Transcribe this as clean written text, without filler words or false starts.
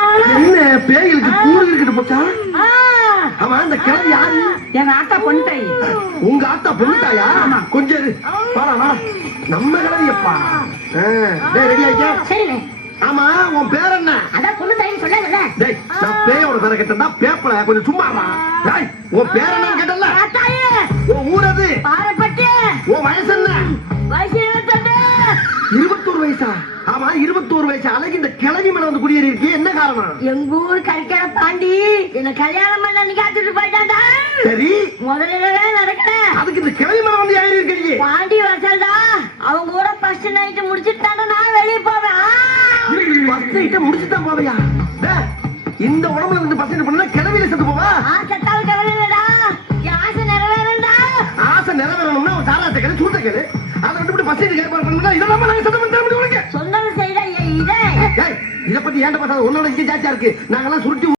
என்ன பேய்களுக்கு கூறு இருக்கிட்டு போச்சா? ஆமா, இந்த கிழவி யாரு? எங்க ஆத்தா பொண்ணு தாய். உங்க ஆத்தா பொண்ணு தாயா? கொஞ்சம் இரு. வாடா வா, நம்ம கிழவியப்பா. ரெடி ஆயிட்டா? சரிண்ணே. ஆமா, உன் பேர் என்ன? அதான் பொண்ணு தாயின்னு சொல்லாங்கல்ல. டேய், நான் பேயோட பேரை கேட்டா பேப்பல கொஞ்சம் சும்மா வா. டேய், உன் பேர் என்னன்னு கேட்டல? தாயே. உன் ஊர் அது? பாரப்பட்டு. உன் வயசு என்ன? வயசு 22. 21 வயசா? ஆமா, 21 வயசு அழகு இந்த கிழவி மேல வந்து குடியேறி இருக்கு. என்ன காரணம்? எங்க ஊர் கறிக்கடை பாண்டி என்ன கல்யாணம் பண்ண நிக்காத்துட்டு போயிட்டாண்டா. சரி, முதல்ல நடக்கல. அதுக்கு இந்த கிழவி மேல வந்து ஏறி இருக்கீங்க. பாண்டி வசல்டா. அவங்க கூட ஃபர்ஸ்ட் நைட் முடிச்சிட்டாண்டா. நான் வெளிய போவேன். ஃபர்ஸ்ட் நைட் முடிச்சிட்டான் போவையா? டேய், இந்த உடம்புல இருந்து ஃபர்ஸ்ட் நைட் பண்ணா கிழவில செத்து போவா? செத்தாலும் கவலை இல்லடா. என் ஆசை நிறைவேறண்டா. ஆசை நிறைவேறணும்னா ஒரு சாராட்ட கேளு, சூட்ட கேளு. அதை விட்டு ஃபர்ஸ்ட் நைட் ஏற்பாடு பண்ணா இதெல்லாம் நாங்க செத்து பண்ண முடியும் உனக்கு. சொன்னது செய்யற இதை இத பத்தி ஏன்டா பேசாத? உன்னோட இங்க ஜாஸ்தியா இருக்கு. நாங்கெல்லாம் சுருட்டி